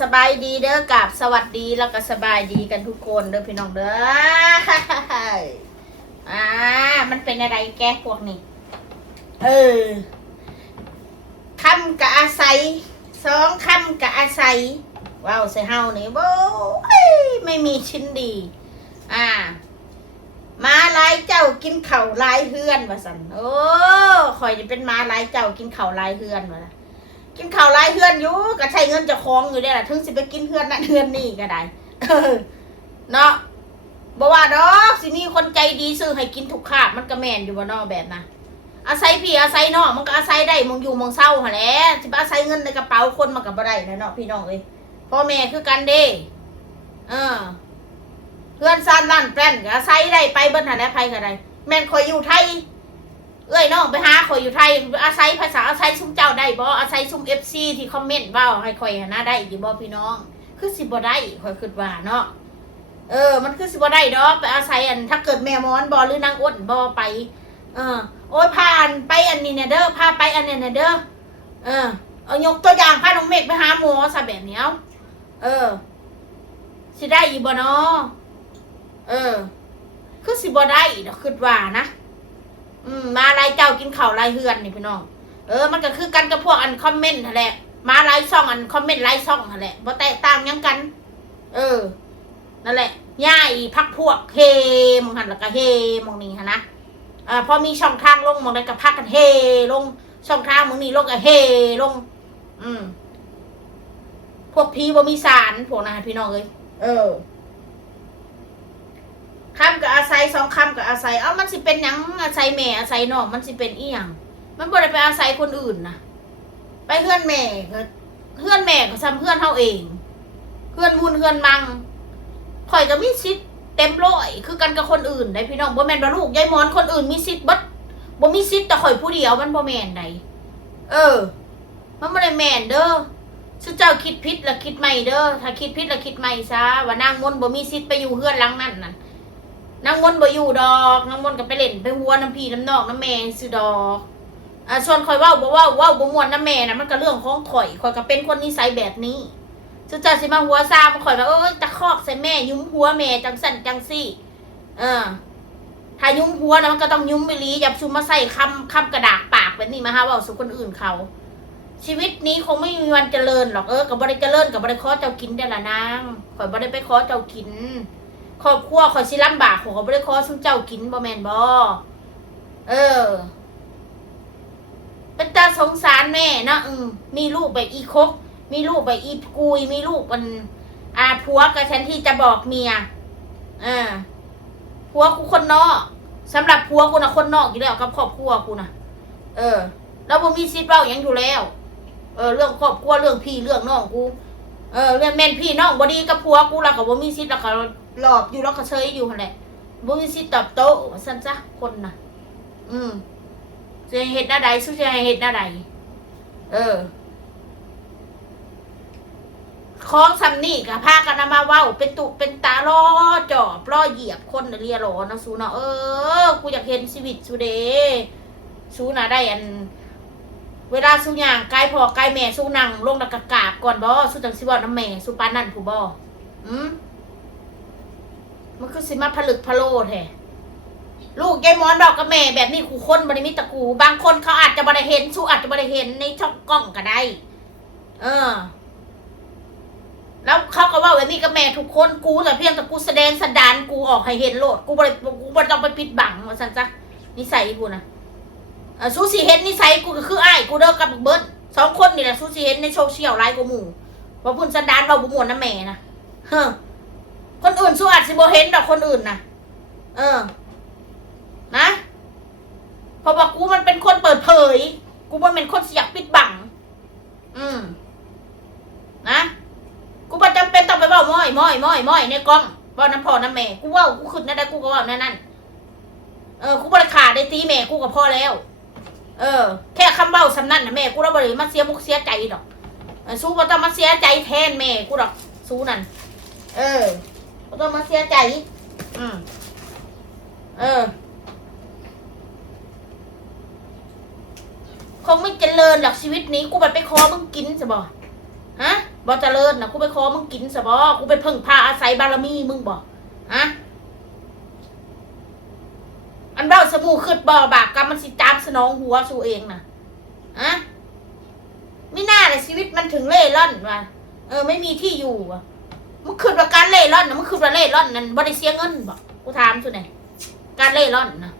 สบายดีเด้อกับสวัสดีแล้วก็สบายดีกันทุกคนเด้อพี่น้องเด้อมันเป็นอะไรแกพวกนี้คำกะอาศัยสองคำกะอาศัยว้าวใส่เฮานี่โบ้ไม่มีชิ้นดีมาลายเจ้ากินเข่าลายเฮือนว่าสันโอ้คอยจะเป็นมาลายเจ้ากินเข่าลายเฮือนวะนะกินเข่าลายเฮือนอยู่ก็ใช้เงินจะคล้องอยู่ได้แหละถึงสิไปกินเฮือนนั่นเฮือนนี่ก็ได้เนาะบอกว่าดอกสิมีคนใจดีซื้อให้กินทุกคาบมันก็แม่นอยู่บ่นอแบบนะอาศัยพี่อาศัยน้องมันก็อาศัยได้มึงอยู่มึงเศร้าหะแหละสิอาศัยเงินในกระเป๋าคนมันก็บ่ได้นะเนาะพี่น้องเอ้ยพ่อแม่คือกันเด้เพื่อนซ่านลั่นแป้นก็อาศัยได้ไปเบิ้ลหาได้ไผก็ได้แม่นคอยอยู่ไทยเอ้ยน้องไปหาคอยอยู่ไทยอาศัยภาษาอาศัยซุ่มเจ้าได้บ่อาศัยซุ่ม FC ที่คอมเมนต์ว่าให้คอยหาได้อยู่บ่พี่น้องคือสิบ่ได้คอยคิดว่าเนาะมันคือสิบ่ได้ดอกไปอาศัยอันถ้าเกิดแม่มอนบ่หรือนางอ้นบ่ไปโอ้ยพาอันไปอันนี้เนี่ยเด้อพาไปอันนี้เนี่ยเด้อเอายกตัวอย่างพาน้องเมฆไปหาหมอซะแบบนี้สิได้อยู่บ่เนาะคือสิบ่ได้ดอกคิดว่านะมาลายเจ้ากินข้าวลายเฮือนนี่พี่น้องมันก็คือกันกับพวกอันคอมเมนต์นั่นแหละมาลายช่องอันคอมเมนต์ลายช่องนั่นแหละบ่แตกต่างหยังกันนั่นแหละย่ายพักพวกเฮมึงหันแล้วก็เฮมึงนี่ฮะนะพอมีช่องทางลงมึงได้ก็พักกันเฮลงช่องทางมึงนี่ลงก็เฮลงพวกพีบ่มีสารพวกนั้นพี่น้องเอ้ยคำกับอาศัยสองคำกับอาศัยมันสิเป็นหยังอาศัยแม่อาศัยน้องมันสิเป็นอีหยังมันบ่ได้ไปอาศัยคนอื่นนะไปเพื่อนแม่ก็เพื่อนแม่ก็ซ้ำเพื่อนเฮาเองเพื่อนมุนเพื่อนมังข่อยก็มีสิทธิ์เต็มร้อยคือกันกับคนอื่นได้พี่น้องบ่แม่นว่าลูกยายมอนคนอื่นมีสิทธิ์เบิดบ่มีสิทธิ์แต่ข่อยผู้เดียวมันบ่แม่นใดมันบ่ได้แม่นเด้อสุเจ้าคิดผิดแล้วคิดใหม่เด้อถ้าคิดผิดแล้วคิดใหม่ซะว่านางมนต์บ่มีสิทธิ์ไปอยู่เฮือนหลังนั้นน่ะนางมนต์บ่อยู่ดอกนางมนต์ก็ไปเล่นไปหัวน้ำพี่น้ำนอกน้ำแม่ซื่อดอกส่วนข่อยเว้าบ่ม่วนน้ำแม่น่ะมันก็เรื่องของข่อยก็เป็นคนนิสัยแบบนี้สุเจ้าสิมาหัวซามาข่อยว่าตะคอกใส่แม่ยุ้มหัวแม่จังสั่นจังซี่ถ้ายุ้มหัวนะมันก็ต้องยุ้มไปลีอย่าซุมมาใส่คำกระดาษปากแบบนี้มาฮะเว้าสู่คนอื่นเขาชีวิตนี้คงไม่มีวันเจริญหรอกก็บ่ได้เจริญก็บ่ได้ขอเจ้ากินได้ละนางข่อยบ่ได้ไปขอเจ้ากินครอบครัวข่อยสิลำบากข่อยก็บ่ได้ขอซุมเจ้ากินบ่แม่นบ่เป็นตาสงสารแม่นะมีลูกแบบอีคกมีลูกแบบอีกุยมีลูกมันผัวกับฉันที่จะบอกเมียผัวกูคนนอกสำหรับผัวกูนะคนนอกอยู่แล้วกับครอบครัวกูนะแล้วผมมีสิทธิ์เล่าอย่างอยู่แล้วเรื่องครอบครัวเรื่องพี่เรื่องน้องกูเรื่องแม่นพี่น้องบดีกับผัวกูแล้วก็บ่มีสิทธิ์แล้วก็หลอบอยู่แล้วก็เฉยอยู่หั่นแหละบ่มีสิทธิ์ตอบโต้ซั่นซะคนน่ะจะเฮ็ดหน้าใดสู้จะให้เฮ็ดหน้าใดของซำนี่ก็พากันนำมาเว้าเป็นตุเป็นตาล้อจอบล้อเหยียบคนเรียหลอนะสู้เนาะกูอยากเห็นชีวิตสู้เด้สู้น่ะได้อันเวลาสู้ย่างกายพ่อกายแม่สู้นั่งลงแล้วก็กราบก่อนบ่สู้จังสิเว้านำแม่สู้ปานนั้นผู้บ่มันคือสิมาผลึกพะโลแท้ลูกยายมอนบอกกับแม่แบบนี้กูคนบ่ได้มีตะกูบางคนเขาอาจจะบ่ได้เห็นสู้อาจจะบ่ได้เห็นในช่องกล้องก็ได้แล้วเขาก็ว่าแบบนี้กับแม่ทุกคนกูแต่เพียงแต่กูแสดงสันดานกูออกให้เห็นโลดกูบ่ได้ต้องไปปิดบังว่าซั่นซะนิสัยกูนะสู้สิเห็นนิสัยกูก็คืออ้ายกูเด้อกับเบิร์ดสองคนนี่แหละสู้สิเห็นในโซเชียลไลน์กูหมู่ว่าพุ่นสันดานเราบ่ม่วนนะแม่นะคนอื่นสู้อาจสิบ่เห็นดอกคนอื่นนะนะเพราะว่ากูมันเป็นคนเปิดเผยกูบ่เป็นคนอยากปิดบังนะกูบ่จำเป็นต้องไปเว้าม้อยในกล้องเว้าน้ำพ่อน้ำแม่กูเว้ากูขึ้นนั่นได้กูก็เว้านั่นกูบ่ได้ขาดได้ตีแม่กูก็พอแล้วแค่คำเว้าสำนั้นน่ะแม่กูเราบ่ได้มาเสียมุกเสียใจดอกสู้บ่ต้องมาเสียใจแทนแม่กูดอกสู้นั่นบ่ต้องมาเสียใจคงไม่เจริญหรอกชีวิตนี้กูไปขอมึงกินจะบ่ฮะ บ่เจริญนะกูไปขอมึงกินซะบ่กูไปพึ่งพาอาศัยบารมีมึงบ่อะอันเบ้าสมูขึ้นบ่บาปกรรมมันสิตามสนองหัวสู่เองนะอะไม่น่าเลยชีวิตมันถึงเล่ร่อนว่ะไม่มีที่อยู่อ่ะมึงขึ้นว่าการเล่ร่อนนะมึงขึ้นว่าเล่ร่อนนั่นบ่ได้เสียเงินบ่กูถามสุดไหนการเล่ร่อนนะ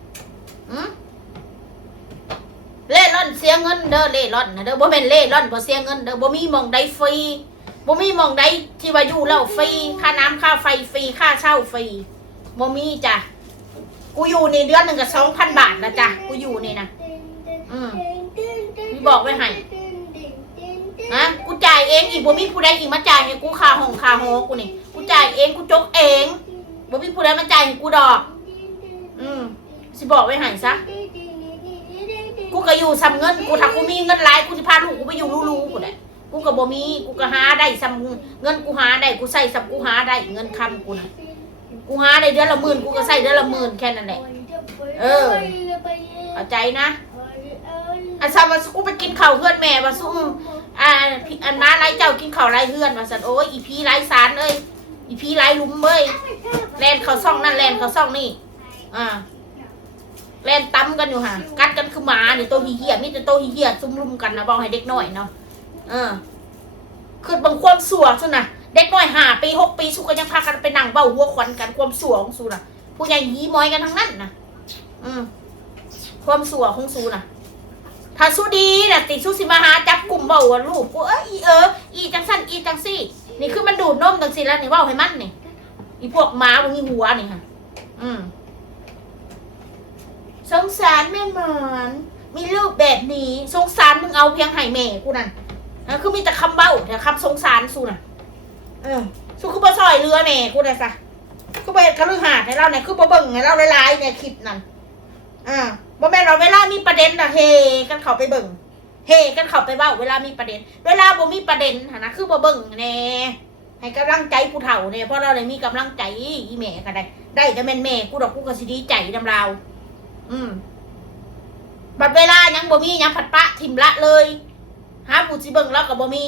เล่ร่อนเสียเงินเด้อเล่ร่อนนะเด้อบ่แม่นเล่ร่อนบ่เสียเงินเด้อบ่มีหม่องใดฟรีบ่มีหม่องใดที่ว่าอยู่แล้วฟรีค่าน้ำค่าไฟฟรีค่าเช่าฟรีบ่มีจ้ะกูอยู่ในเดือนหนึ่งกับ2,000 บาทนะจ้ะกูอยู่นี่นะมีบอกไว้ให้กูจ่ายเองอีกบ่มีผู้ใดอีกมาจ่ายให้กูค่าห้องค่าหอกูนี่กูจ่ายเองกูจกเองบ่มีผู้ใดมาจ่ายให้กูดอกสิบอกไว้ให้ซะกูก็อยู่ซ้ำเงินกูถ้ากูมีเงินหลายกูสิพาลูกกูไปอยู่รู้ๆกูได้กูก็บ่มีกูก็หาได้ซ้ำเงินกูหาได้กูใส่ซ้ำกูหาได้เงินคำกูนะกูหาได้เดือนละ10,000กูก็ใส่เดือนละ10,000แค่นั้นแหละเข้าใจนะอันซ้ำว่ากูไปกินข้าวเพื่อนแม่ว่าสู้อันน้าไรเจ้ากินข้าวไรเพื่อนว่าสันโอ้ยอีพีไรสารเอ้ยอีพีไรลุมเอ้ยแลนเขาซ่องนั่นแลนเขาซ่องนี่แลนตั้มกันอยู่ห่ะกัดกันคือหมาเนี่ยโตเหี้ยนี่จะโตเหี้ยซุ่มลุมกันนะบอกให้เด็กน้อยเนาะคือบางความสัวสุดนะเด็กน้อย5 ปี6 ปีสุก็ยังพากันไปนั่งเบ้าหัวขวัญกันความสัวของสูนะผู้ใหญ่ยีมอยกันทั้งนั้นนะความสัวของสูนะถ้าสู้ดีนะติสู้สิมาหาจับกลุ่มเบาวันลูกกูอีจังสั้นอีจังซี่นี่คือมันดูดนมจังสิแล้วนี่ว่าให้มันนี่อีพวกหมาพวกนี้หัวนี่ค่ะสงสารแม่หมอนมีลูกแบบนี้สงสารมึงเอาเพียงไห้แม่กูนั่นคือมีแต่คำเบ้าแต่คำสงสารสู้น่ะสู้คือบ่ซอยเรือแม่กูได้ซะคือบ่เฮ็ดกะลือหาดให้เราเนี่ยคือบ่เบิ่งให้เราหลายๆเนี่ยคลิปนั่นบ่แม่นเราเวลามีประเด็นนะเฮกันเข้าไปเบิ่งเฮกันเข้าไปเว้าเวลามีประเด็นเวลาบ่มีประเด็นหั่นนะคือบ่เบิ่งแน่ให้กำลังใจผู้เฒ่าเนี่ยเพราะเราได้มีกำลังใจอีแม่ก็ได้ก็แม่นแม่กูดอกกูก็สิดีใจนำเราบัดเวลายังบ่มียังผัดปะถิ่มละเลยหาผู้สิเบิ่งแล้วก็บ่มี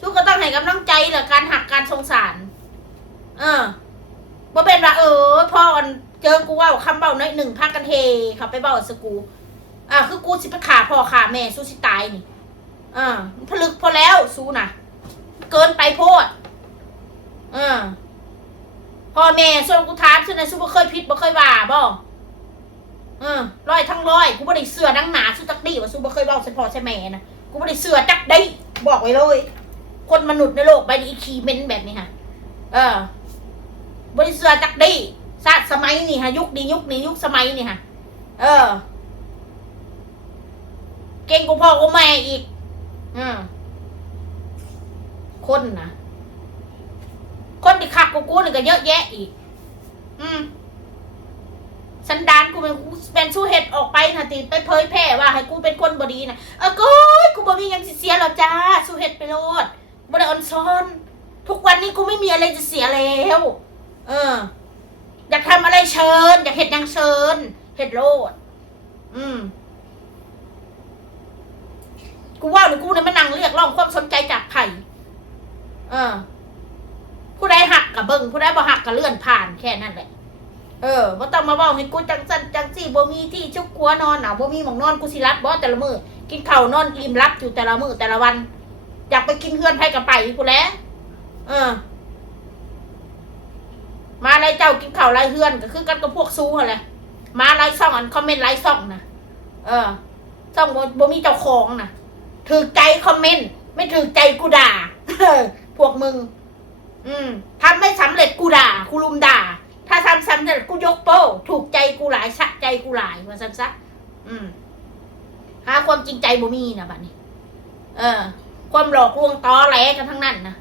ทุกก็ต้องให้กำลังใจแหละการหักการสงสารบ่เป็นว่าพ่อเจอกูว่าคำเบ้าน้อยหนึ่งพักกันเทเขาไปเบ้าสกูคือกูสิไปขาพ่อขาแม่สู้สิตายนี่ผลึกพอแล้วสู้นะเกินไปโพดพ่อแม่ส่วนกูถามส่วนไหนสู้บ่เคยผิดบ่เคยว่าบ่ร้อยทั้งร้อยกูบ่ได้เสือนังหนาสู้จักดีว่าสู้บ่เคยเบ้าใส่พ่อใส่แม่นะกูบ่ได้เสือจักได้บอกไว้เลยคนมนุษย์ในโลกใบนี้ขี้เม้นแบบนี้ค่ะบ่ได้เสือจักดีศาสตร์สมัยนี่ฮะยุคนี้ยุคสมัยนี่ฮะเก่งกูพ่อกูแม่อีกคนนะคนที่ขักกูนี่ก็เยอะแยะอีกสันดานกูเป็นสู้เห็ดออกไปนะติไปเผยแพร่ว่าให้กูเป็นคนบดีนะกูบ่มียังเสียหรอกจ้าสู้เห็ดไปโลดบ่ได้ออนซ้อนทุกวันนี้กูไม่มีอะไรจะเสียแล้วอยากทำอะไรเชิญอยากเห็ดยังเชิญเห็ดโลดกูว่าหรือกูเนี่ยมานั่งเรียกร้องความสนใจจากไผ่ผู้ใดหักกับเบิ่งผู้ใดบ่หักกับเลื่อนผ่านแค่นั้นแหละบ่ต้องมาบอกให้กูจังสั่นจังซี่บ่มีที่ชุกกัวนอนบ่มีหม่องนอนกูสิรับบ่แต่ละมื้อกินข้าวนอนอิ่มรับอยู่แต่ละมื้อแต่ละวันอยากไปกินเฮือนไผก็ไปกูแหล้วมาไล่เจ้ากินข้าวไล่เฮือนก็คือกันกับพวกซูหั่นแหละมาไล่ซ่องอันคอมเมนต์ไล่ซ่องนะซ่องบ่มีเจ้าของนะถือใจคอมเมนต์ไม่ถือใจกูด่าพวกมึงทำไม่สำเร็จกูด่ากูลุมด่าถ้าทำสำเร็จกูยกโป้ถูกใจกูหลายชะใจกูหลายว่าซ้ำซะหาความจริงใจบ่มีนะบัดนี้ความหลอกลวงตอแหลกันทั้งนั้นนะ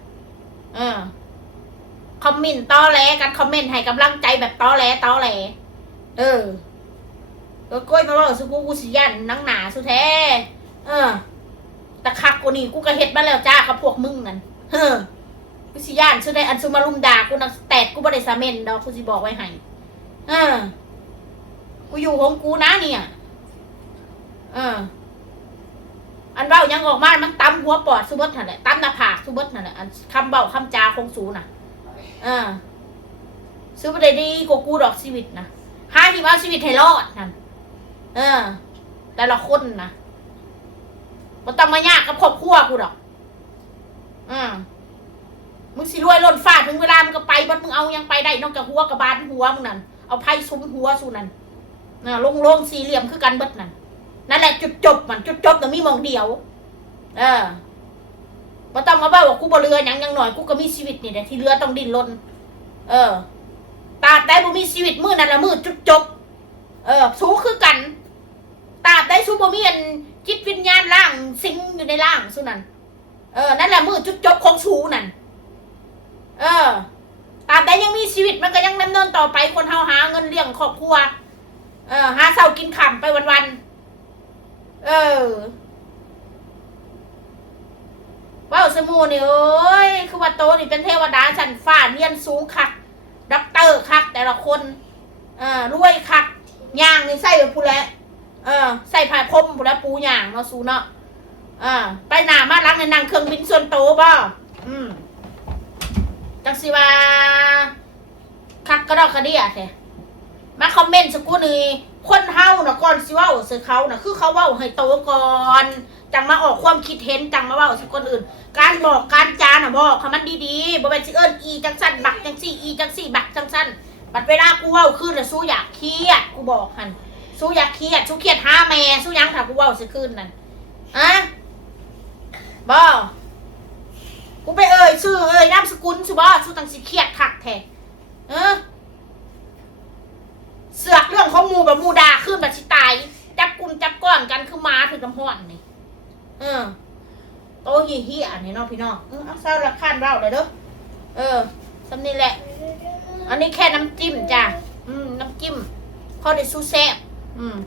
คอมเมนต์ตอแหลกันคอมเมนต์ให้กำลังใจแบบตอแหลก้อยมาว่าสุกูสิยันนังหนาสุแท้ตะคักกูนี่กูก็เฮ็ดมาแล้วจ้ากับพวกมึงนั่นกูสิย่านสุได้อันสุมารุมด่ากูนักแตกกูบ่ได้สาเมนดอกกูสิบอกไว้ให้กูอยู่ของกูนะเนี่ย อันเบ้ายังออกมามันตำหัวปอดสุบดนั่นแหละตำหน้าผากสุบดนั่นแหละคำเบ้าคำจาคงสูน่ะซื้อไปได้ดีกว่ากูดอกชีวิตนะหาที่ว่าชีวิตให้รอดนั่นแต่ละคนนะมันต้องมายากกับครอบครัวกูดอกมึงสิรวยล้นฟ้าถึงเวลามึงก็ไปบัดมึงเอายังไปได้นอกจากหัวกับบานหัวมึงนั่นเอาไพ่ซุ้มหัวสู้นั่นลงสี่เหลี่ยมคือกันเบิดนั่นแหละจุดจบมันจุดจบแต่มีมองเดียวบ่ต้องมาว่ากูบ่เรือยังหน่อยกูก็มีชีวิตนี่แหละที่เรือต้องดิ้นรนตราบใดบ่มีชีวิตมือนั่นละมือจุดจบสู้คือกันตราบใดสู้บ่มีอันจิตวิญญาณร่างสิงอยู่ในร่างสู้นั่นนั่นแหละมือจุดจบของสู้นั่นตราบใดยังมีชีวิตมันก็ยังดำเนินต่อไปคนเฮาหาเงินเลี้ยงครอบครัวหาเช้ากินค่ำไปวันว้าวสมูนี่เอ้ยคือว่าโตนี่เป็นเทวดาชั้นฟ้าเรียนสูงคักด็อกเตอร์คักแต่ละคนรวยคักย่างนี่ใส่แบบผู้แลใส่ผ้าพรมผู้แลปูย่างเนาะสูเนาะไปหน้ามาล้างในนั่งเครื่องบินส่วนโตบ่จังสิว่าคักกระดอกกระเดียแท้มาคอมเมนต์สักกูนี่คนเฮาน่ะก่อนสิเว้าใส่เขาน่ะคือเขาเว้าให้โตก่อนจังมาออกความคิดเห็นจังมาเว้าใส่คนอื่นการบอกการจาน่ะบอกให้มันดีๆบ่แม่นสิเอิ้นอีจังซั่นบักจังซี่อีจังซี่บักจังซั่นบัดเวลากูเว้าคืนน่ะสู้อยากเครียดกูบอกหั่นสู้อยากเครียดสู้เครียดหาแม่สู้ยังถ้ากูเว้าใส่คืนนั่นบ่กูไปชื่อนามสกุลสิบ่สู้จังสิเครียดคักแท้เสือกเรื่องของหมู่แบบหมู่ด่าขึ้นแบบชิตายจับกุมจับก้อนกันคือม้าถึงกำห้อนนี่โตเหี้ยนี่เนาะพี่น้องเอาเศร้าละขั้นเบ้าเลยเด้อสำนี่แหละอันนี้แค่น้ำจิ้มจ้ะน้ำจิ้มพอได้สู้แซ่บ